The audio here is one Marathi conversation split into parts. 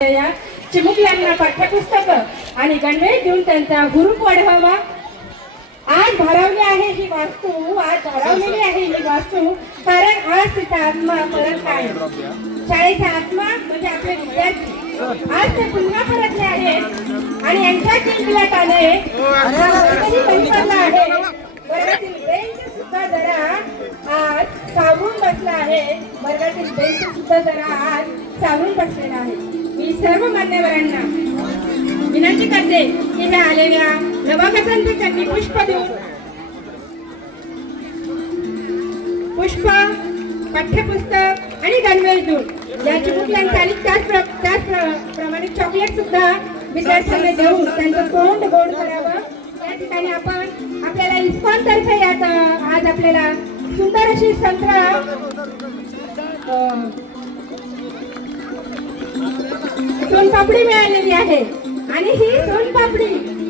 या चिमुकल्यांना पाठ्यपुस्तक आणि गणवेश देऊन त्यांचा हुरूप वाढवावा. आज भारावली आहे ही वास्तू, आज भारावलेली आहे ही वास्तू, कारण आज तिचा आत्मा परत आहे. शाळेचा आत्मा म्हणजे आपले विद्यार्थी आज ते पुन्हा परतले आहेत आणि यांच्या किलबिलाटाने आहे. वर्गातील बेंच सुद्धा जरा आज सावरून बसला आहे. वर्गातील बेंच सुद्धा जरा आज सावरून बसलेला आहे. मी सर्व मान्यवरांना विनंती करते की त्या आलेल्या नवागतांचे त्यांनी पुष्प देऊन पुष्प पाठ्यपुस्तक आणि गणवेश देऊन या चिमुकल्यांचा आणि त्याचप्रमाणे चॉकलेट सुद्धा विद्यार्थ्यांना देऊन त्यांचं तोंड गोड करावं. या ठिकाणी आपण आपल्याला इस्कॉन तर्फे यात आज आपल्याला सुंदर अशी संत्रा सोनपापडी मिळालेली आहे आणि ही सोनपापडी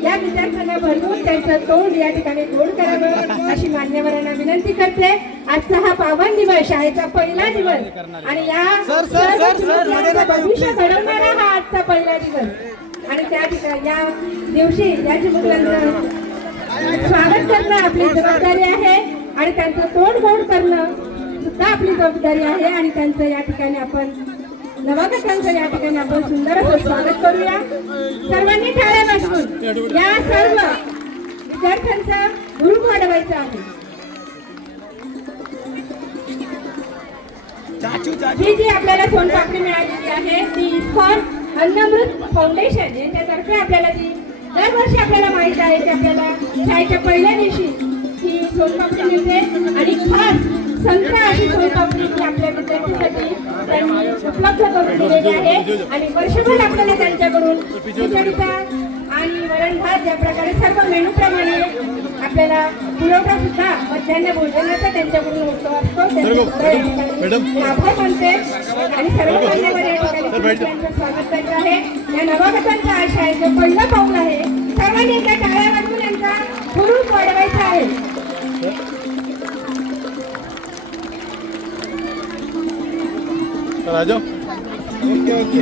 या विद्यार्थ्यांना भरपूर त्यांचं तोंड या ठिकाणी गोड करावं अशी मान्यवरांना विनंती करते. आजचा हा पावन दिवस, शाळेचा पहिला दिवस आणि या भविष्य घडवणारा हा आजचा पहिला दिवस आणि त्या ठिकाणी या दिवशी या चिमुकल्यांचं स्वागत करणं आपली जबाबदारी आहे आणि त्यांचं तोंड गोड करणं सुद्धा आपली जबाबदारी आहे आणि त्यांचं या ठिकाणी आपण नवागतांचं या ठिकाणी आपण सुंदर असं स्वागत करूया. सर्वांनी टाळ्या वाजवून या सर्व विद्यार्थ्यांचा हुरूप वाढवायचा आहे. ही जी आपल्याला सोनपापडी मिळालेली आहे ती इस्कॉन अन्नमृत फाउंडेशन यांच्यातर्फे आपल्याला ती दरवर्षी आपल्याला माहित आहे की आपल्याला शाळेच्या पहिल्या दिवशी ही सोनपापडी मिळते आणि खास संत्रा अशी सोनपापडी ही आपल्या विद्यार्थ्यांसाठी त्यांनी उपलब्ध करून दिलेली आहे आणि वर्षभर आपल्याला त्यांच्याकडून खिचडीचा आणि वरण भात या प्रकारे सर्व मेनूप्रमाणे आपल्याला पुरवठा सुद्धा मध्यान्ह भोजनाचा त्यांच्याकडून होतो असतो. आभार मानते आणि सर्व मान्यवर या ठिकाणी त्यांचं स्वागत करत आहे. या नवागतांचा आशा आहे जो पहिला पाऊल आहे. सर्वांनी एका टाळ्या वाजवून यांचा हुरूप वाढवायचा आहे. राजा ओके ओके